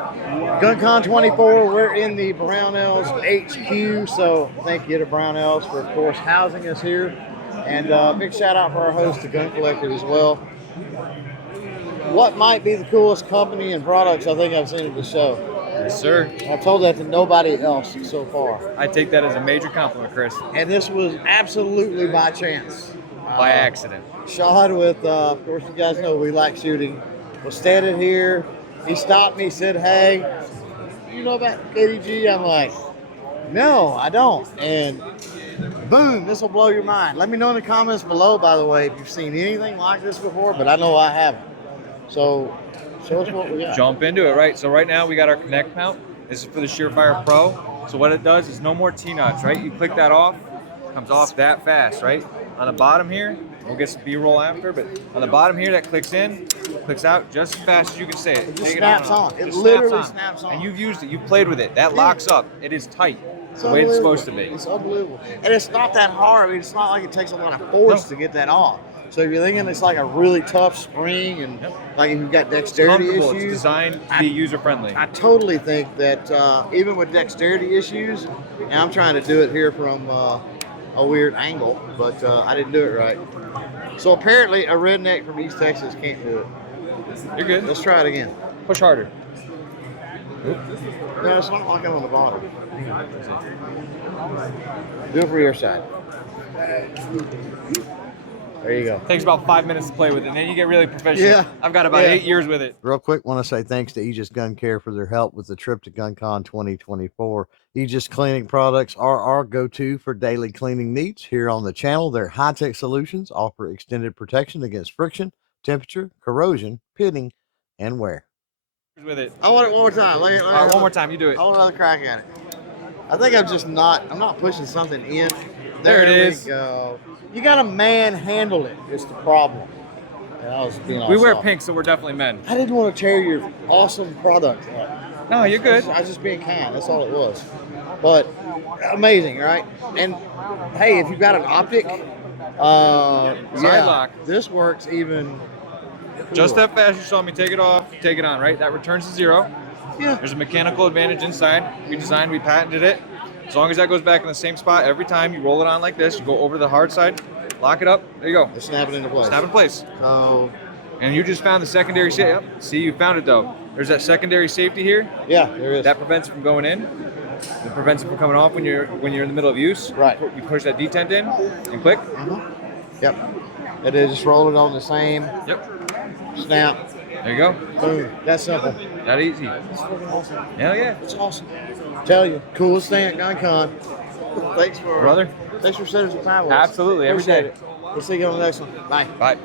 GunCon 24, we're in the Brownells HQ, so thank you to Brownells for, of course, housing us here. And big shout out for our host, the Gun Collector, as well. What might be the coolest company and products I think I've seen at the show? Yes, sir. I've told that to nobody else so far. I take that as a major compliment, Chris. And this was absolutely by chance. By accident. Shawn with, of course, you guys know we like shooting, was standing here. He stopped me, said, hey, you know about KDG? I'm like, no, I don't. And boom, this will blow your mind. Let me know in the comments below, by the way, if you've seen anything like this before, but I know I haven't. So show us what we got. Jump into it, right? So right now we got our Kinetic mount. This is for the Surefire Pro. So what it does is no more T-nuts, right? You click that off, comes off that fast, right? On the bottom here, we'll get some B-roll after, but on the bottom here, that clicks in, clicks out just as fast as you can say it. It just snaps on. It just literally snaps on. And you've used it. You've played with it. That locks up. It is tight. It's the way it's supposed to be. It's unbelievable. And it's not that hard. I mean, it's not like it takes a lot of force to get that off. So if you're thinking it's like a really tough spring and like if you've got dexterity issues. It's designed to be user-friendly. I totally think that even with dexterity issues, and I'm trying to do it here from a weird angle, but I didn't do it right. So apparently a redneck from East Texas can't do it. You're good. Let's try it again. Push harder. No, it's not like I'm on the bottom. Do it for your side. There you go. Takes about 5 minutes to play with it, and then you get really professional. Yeah. I've got about 8 years with it. Real quick, want to say thanks to Aegis Gun Care for their help with the trip to GunCon 2024. Aegis cleaning products are our go-to for daily cleaning needs. Here on the channel, their high-tech solutions offer extended protection against friction, temperature, corrosion, pitting, and wear. With it. I want it one more time. All right, one more time. You do it. I want another crack at it. I think I'm not pushing something in. There it is. We go. You got to manhandle it. It's the problem. We wear pink, so we're definitely men. I didn't want to tear your awesome product up. No, you're good. I was just being kind. That's all it was. But amazing, right? And hey, if you've got an optic, side lock. This works even. Just that fast. You saw me take it off, take it on, right? That returns to 0. Yeah. There's a mechanical advantage inside. We patented it. As long as that goes back in the same spot every time, you roll it on like this, you go over the hard side, lock it up, there you go. It's snapping into place. Snap in place. So, and you just found the secondary safety. Yep. See, you found it though. There's that secondary safety here. Yeah, there is. That prevents it from going in. It prevents it from coming off when you're in the middle of use. Right. You push that detent in and click. Yep. And then just roll it on the same. Yep. Snap. There you go. Boom. That's simple. That easy. It's fucking awesome. Hell yeah. It's awesome. Tell you, coolest thing at GunCon. Thanks for brother. Thanks for setting some time with us. Absolutely. Every day. We'll see you on the next one. Bye. Bye.